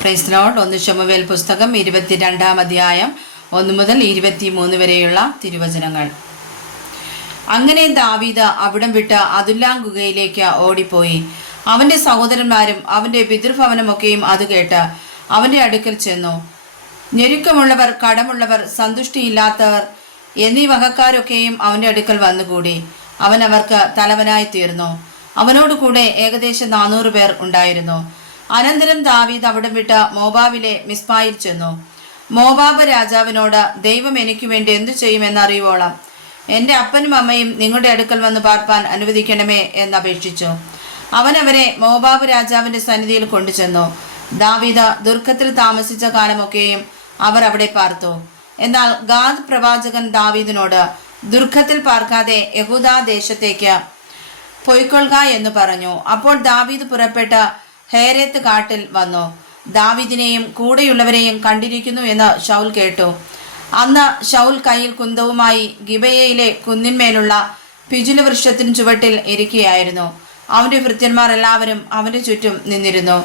Praise Lord. 1 ശമൂവേൽ പുസ്തകം 22-ാം അധ്യായം 1 മുതൽ 23 വരെയുള്ള തിരുവചനങ്ങൾ. അങ്ങനെ ദാവീദ് അവിടം വിട്ട് അദുല്ലാം ഗുഹയിലേക്ക് ഓടിപ്പോയി. അവന്റെ സഹോദരന്മാരും അവന്റെ പിതൃഭവനമൊക്കെയും അത് കേട്ട് അവന്റെ അടുക്കൽ ചെന്നു. ഞെരുക്കമുള്ളവർ, കടമുള്ളവർ, സന്തുഷ്ടിയില്ലാത്തവർ എന്നീ വകക്കാരൊക്കെയും അവന്റെ അടുക്കൽ വന്നുകൂടി. അവൻ അവർക്ക് തലവനായി തീർന്നു. അവനോടുകൂടെ ഏകദേശം 400 പേർ ഉണ്ടായിരുന്നു. അനന്തരം ദാവീദ് അവിടം വിട്ട് മോവാബിലെ മിസ്പായിൽ ചെന്നു. മോവാബ് രാജാവിനോട്, ദൈവം എനിക്ക് വേണ്ടി എന്തു ചെയ്യുമെന്ന് അറിയുവോളം എൻ്റെ അപ്പനും അമ്മയും നിങ്ങളുടെ അടുക്കൽ വന്ന് പാർപ്പാൻ അനുവദിക്കണമേ എന്നപേക്ഷിച്ചു. അവൻ അവരെ മോവാബ് രാജാവിന്റെ സന്നിധിയിൽ കൊണ്ടുചെന്നു. ദാവീദ് ദുർഗത്തിൽ താമസിച്ച കാലമൊക്കെയും അവർ അവിടെ പാർത്തു. എന്നാൽ ഗാദ് പ്രവാചകൻ ദാവീദിനോട്, ദുർഗത്തിൽ പാർക്കാതെ യഹൂദാ ദേശത്തേക്ക് പൊയ്ക്കൊള്ളുക എന്ന് പറഞ്ഞു. അപ്പോൾ ദാവീദ് പുറപ്പെട്ട് ഹേരേത്ത് കാട്ടിൽ വന്നു. ദാവീദിനെയും കൂടെയുള്ളവരെയും കണ്ടിരിക്കുന്നു എന്ന് ശൗൽ കേട്ടു. അന്ന് ശൗൽ കയ്യിൽ കുന്തവുമായി ഗിബയയിലെ കുന്നിന്മേലുള്ള പിജുല വൃക്ഷത്തിന് ചുവട്ടിൽ ഇരിക്കുകയായിരുന്നു. അവന്റെ ഭൃത്യന്മാർ എല്ലാവരും അവന്റെ ചുറ്റും നിന്നിരുന്നു.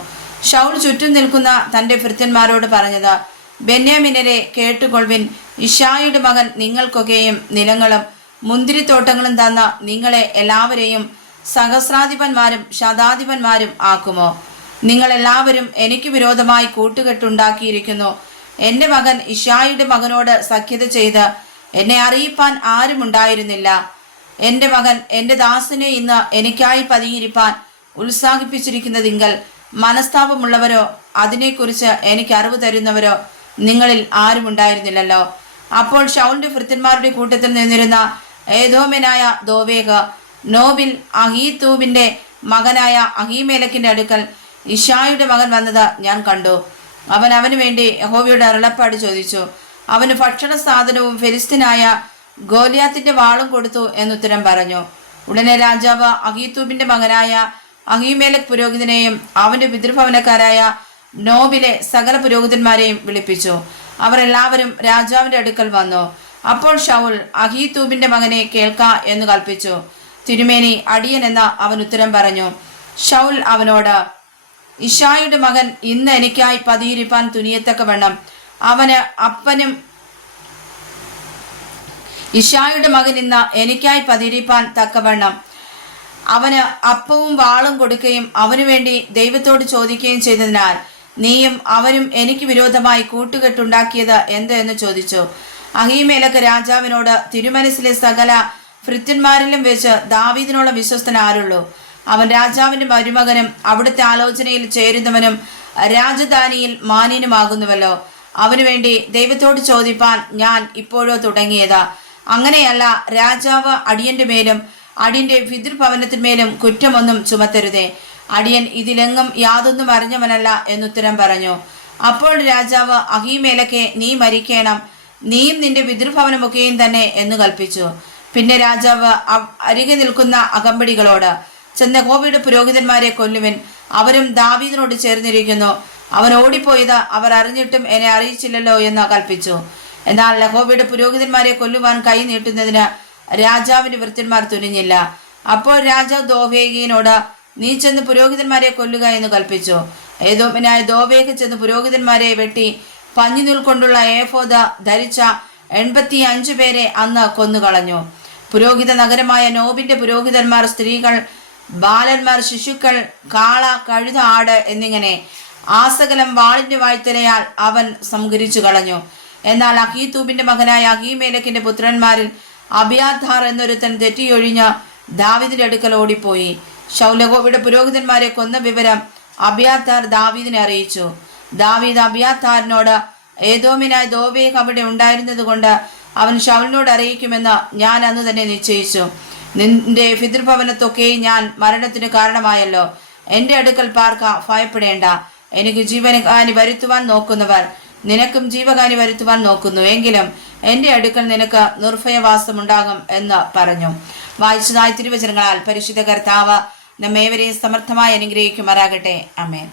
ശൗൽ ചുറ്റും നിൽക്കുന്ന തന്റെ ഭൃത്യന്മാരോട് പറഞ്ഞത്, ബെന്യാമിനരെ കേട്ടുകൊള്ളുവിൻ. ഇശ്ശായിയുടെ മകൻ നിങ്ങൾക്കൊക്കെയും നിലങ്ങളും മുന്തിരിത്തോട്ടങ്ങളും തന്ന നിങ്ങളെ എല്ലാവരെയും സഹസ്രാധിപന്മാരും ശതാധിപന്മാരും ആക്കുമോ? നിങ്ങൾ എല്ലാവരും എനിക്ക് വിരോധമായി കൂട്ടുകെട്ടുണ്ടാക്കിയിരിക്കുന്നു. എൻ്റെ മകൻ ഇശ്ശായിയുടെ മകനോട് സഖ്യത ചെയ്ത് എന്നെ അറിയിപ്പാൻ ആരും ഉണ്ടായിരുന്നില്ല. എൻ്റെ മകൻ എൻ്റെ ദാസനെ ഇന്ന് എനിക്കായി പതിയിരിപ്പാൻ ഉത്സാഹിപ്പിച്ചിരിക്കുന്നതിങ്കൽ മനസ്താപമുള്ളവരോ അതിനെക്കുറിച്ച് എനിക്ക് അറിവ് തരുന്നവരോ നിങ്ങളിൽ ആരും ഉണ്ടായിരുന്നില്ലല്ലോ. അപ്പോൾ ശൗലിന്റെ ഭൃത്യന്മാരുടെ കൂട്ടത്തിൽ നിന്നിരുന്ന ഏദോമ്യനായ ദോവേഗ് നോബിൽ അഹീതൂബിന്റെ മകനായ അഹീമേലക്കിന്റെ അടുക്കൽ ഇശ്ശായിയുടെ മകൻ വന്നത് ഞാൻ കണ്ടു. അവന് വേണ്ടി യഹോവയുടെ അരുളപ്പാട് ചോദിച്ചു. അവന് ഭക്ഷണ സാധനവും ഫെലിസ്തീനായ ഗോലിയാത്തിന്റെ വാളും കൊടുത്തു എന്നുത്തരം പറഞ്ഞു. ഉടനെ രാജാവ് അഹീതൂബിന്റെ മകനായ അഹീമേലക് പുരോഹിതനെയും അവന്റെ പിതൃഭവനക്കാരായ നോബിലെ സകല പുരോഹിതന്മാരെയും വിളിപ്പിച്ചു. അവർ എല്ലാവരും രാജാവിന്റെ അടുക്കൽ വന്നു. അപ്പോൾ ശൗൽ അഹീതൂബിന്റെ മകനെ കേൾക്ക എന്ന് കൽപ്പിച്ചു. തിരുമേനി, അടിയൻ എന്ന അവൻ ഉത്തരം പറഞ്ഞു. ശൗൽ അവനോട്, ഇശ്ശായിയുടെ മകൻ ഇന്ന് എനിക്കായി പതിയിരിപ്പാൻ തുനിയത്തക്കവണ്ണം അവന് അപ്പനും ഇശ്ശായിയുടെ മകൻ ഇന്ന് എനിക്കായി പതിയിരിപ്പാൻ തക്കവണ്ണം അവന് അപ്പവും വാളും കൊടുക്കുകയും അവനു വേണ്ടി ദൈവത്തോട് ചോദിക്കുകയും ചെയ്തതിനാൽ നീയും അവനും എനിക്ക് വിരോധമായി കൂട്ടുകെട്ടുണ്ടാക്കിയത് എന്ത് എന്ന് ചോദിച്ചു. അഹീമേലക്ക് രാജാവിനോട്, തിരുമനസിലെ സകല ഭൃത്യന്മാരിലും വെച്ച് ദാവീദിനുള്ള വിശ്വസ്തൻ ആരുള്ളൂ? അവൻ രാജാവിന്റെ മരുമകനും അവിടുത്തെ ആലോചനയിൽ ചേരുന്നവനും രാജധാനിയിൽ മാന്യനുമാകുന്നുവല്ലോ. അവനു വേണ്ടി ദൈവത്തോട് ചോദിപ്പാൻ ഞാൻ ഇപ്പോഴോ തുടങ്ങിയതാ. അങ്ങനെയല്ല, രാജാവ് അടിയന്റെ മേലും അടിയന്റെ പിതൃഭവനത്തിന്മേലും കുറ്റമൊന്നും ചുമത്തരുതേ. അടിയൻ ഇതിലെങ്ങും യാതൊന്നും അറിഞ്ഞവനല്ല എന്നുത്തരം പറഞ്ഞു. അപ്പോൾ രാജാവ് അഹീമേലക്കെ, നീ മരിക്കണം, നീയും നിന്റെ പിതൃഭവനമൊക്കെയും തന്നെ എന്ന് കൽപ്പിച്ചു. പിന്നെ രാജാവ് അരികെ നിൽക്കുന്ന അകമ്പടികളോട്, ചെന്ന യഹോവയുടെ പുരോഹിതന്മാരെ കൊല്ലുവിൻ, അവരും ദാവീദിനോട് ചേർന്നിരിക്കുന്നു. അവൻ ഓടിപ്പോയത് അവർ അറിഞ്ഞിട്ടും എന്നെ അറിയിച്ചില്ലല്ലോ എന്ന് കൽപ്പിച്ചു. എന്നാൽ യഹോവയുടെ പുരോഹിതന്മാരെ കൊല്ലുവാൻ കൈ നീട്ടുന്നതിന് രാജാവിന്റെ ഭൃത്യന്മാർ തുനിഞ്ഞില്ല. അപ്പോൾ രാജാവ് ദോവേഗിനോട്, നീ ചെന്ന് പുരോഹിതന്മാരെ കൊല്ലുക എന്ന് കൽപ്പിച്ചു. ഏദോമ്യനായ ദോവേഗ് ചെന്ന് പുരോഹിതന്മാരെ വെട്ടി പഞ്ഞിനൂൽ കൊണ്ടുള്ള ഏഫോദ് ധരിച്ച 85 പേരെ അന്ന് കൊന്നുകളഞ്ഞു. പുരോഹിത നഗരമായ നോബിന്റെ പുരോഹിതന്മാർ, സ്ത്രീകൾ, ബാലന്മാർ, ശിശുക്കൾ, കാള, കഴുത, ആട് എന്നിങ്ങനെ ആസകലം വാളിന്റെ വായ്ത്തലയാൽ അവൻ സംഹരിച്ചു കളഞ്ഞു. എന്നാൽ അഹീതൂബിന്റെ മകനായ അഹീമേലക്കിന്റെ പുത്രന്മാരിൽ അബിയാഥാർ എന്നൊരുത്തൻ തെറ്റിയൊഴിഞ്ഞ് ദാവീദിന്റെ അടുക്കൽ ഓടിപ്പോയി. ശൗലഹോവയുടെ പുരോഹിതന്മാരെ കൊന്ന വിവരം അബിയാഥാർ ദാവീദിനെ അറിയിച്ചു. ദാവീദ് അബിയാഥാറിനോട്, ഏദോമിനായ ദോവേഗ് അവിടെ ഉണ്ടായിരുന്നത് കൊണ്ട് അവൻ ശൗലിനോട് അറിയിക്കുമെന്ന് ഞാൻ അന്ന് തന്നെ നിശ്ചയിച്ചു. നിന്റെ പിതൃഭവനത്തൊക്കെ ഞാൻ മരണത്തിന് കാരണമായല്ലോ. എൻ്റെ അടുക്കൽ പാർക്ക, ഭയപ്പെടേണ്ട. എനിക്ക് ജീവഹാനി വരുത്തുവാൻ നോക്കുന്നവർ നിനക്കും ജീവഹാനി വരുത്തുവാൻ നോക്കുന്നു. എങ്കിലും എൻ്റെ അടുക്കൽ നിനക്ക് നിർഭയവാസം ഉണ്ടാകും എന്ന് പറഞ്ഞു. വായിച്ചതായ തിരുവചനങ്ങളാൽ പരിശുദ്ധ കർത്താവ് നമ്മേവരെയും സമർത്ഥമായി അനുഗ്രഹിക്കുമാറാകട്ടെ. ആമേൻ.